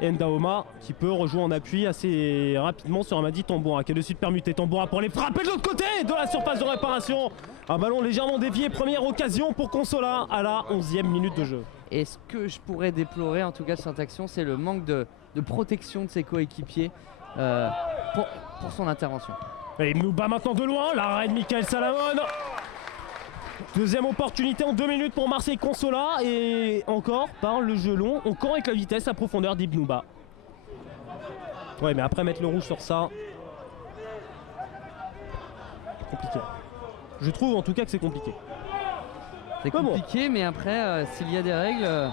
Et Ndaoma qui peut rejouer en appui assez rapidement sur Amadi Tamboura qui est de suite permuté. Tamboura pour les frapper de l'autre côté de la surface de réparation. Un ballon légèrement dévié, première occasion pour Consola à la 11e minute de jeu. Et ce que je pourrais déplorer en tout cas sur cette action, c'est le manque de protection de ses coéquipiers pour son intervention. Et Ibnouba maintenant de loin, l'arrêt de Michael Salamone. Deuxième opportunité en 2 minutes pour Marseille Consola et encore par le jeu long, encore avec la vitesse, la profondeur d'Ibnouba. Ouais, mais après mettre le rouge sur ça, compliqué. Je trouve en tout cas que c'est compliqué. C'est compliqué, bon. Mais après, s'il y a des règles...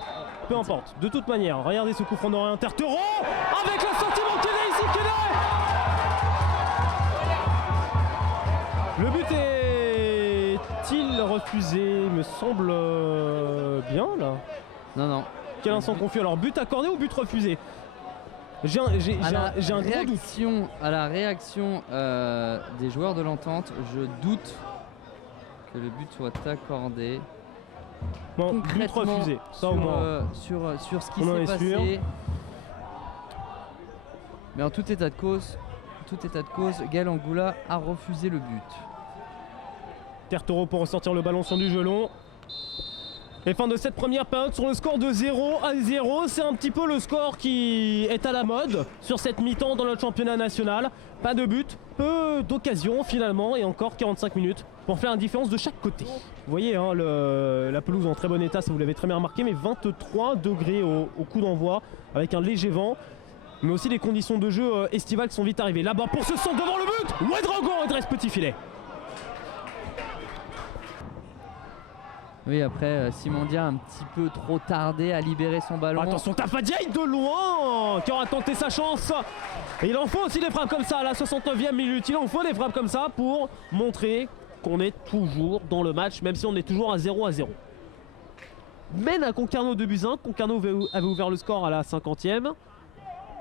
Peu importe, de toute manière, regardez ce coup franc d'Orient Tertero avec le sentiment qu'il est ici, qu'il est. Le but est-il refusé? Me semble bien là. Non. Quel instant confus. Alors but accordé ou but refusé? J'ai un gros doute. À la réaction des joueurs de l'entente, je doute que le but soit accordé. Bon, but refusé. Ça au moins. Sur ce qui s'est passé. Mais en tout état de cause, Gaël Angoula a refusé le but. Tertero pour ressortir le ballon sur du jeu long. Et fin de cette première période sur le score de 0-0. C'est un petit peu le score qui est à la mode sur cette mi-temps dans notre championnat national. Pas de but, peu d'occasions finalement et encore 45 minutes pour faire une différence de chaque côté. Vous voyez hein, la pelouse en très bon état, ça vous l'avez très bien remarqué, mais 23 degrés au coup d'envoi avec un léger vent. Mais aussi les conditions de jeu estivales qui sont vite arrivées. Là-bas pour ce centre devant le but, Ouedraogo redresse petit filet. Oui, après Simondia un petit peu trop tardé à libérer son ballon. Attention, Tafadiaï de loin qui aura tenté sa chance. Et il en faut aussi des frappes comme ça à la 69e minute. Il en faut des frappes comme ça pour montrer qu'on est toujours dans le match, même si on est toujours à 0-0. Mène à Concarneau 2-1. Concarneau avait ouvert le score à la 50e.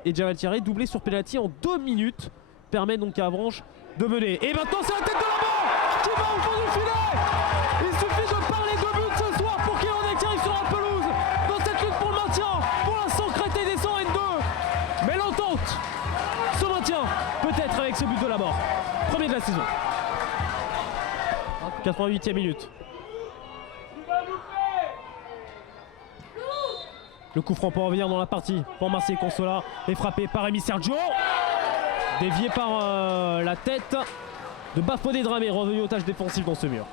Et Jamal Thierry, doublé sur penalty en 2 minutes, permet donc à Avranches de mener. Et maintenant c'est la tête de la mort qui va au fond du filet. Il suffit de parler de but ce soir pour qu'il en ait qui arrive sur la pelouse dans cette lutte pour le maintien. Pour l'instant Créteil descend N2. Mais l'entente se maintient peut-être avec ce but de la mort. Premier de la saison. 88e minute. Le coup franc pour revenir dans la partie pour Marseille Consola est frappé par Rémi Sergio. Dévié par la tête de Bafodé Dramé, revenu aux tâches défensives dans ce mur.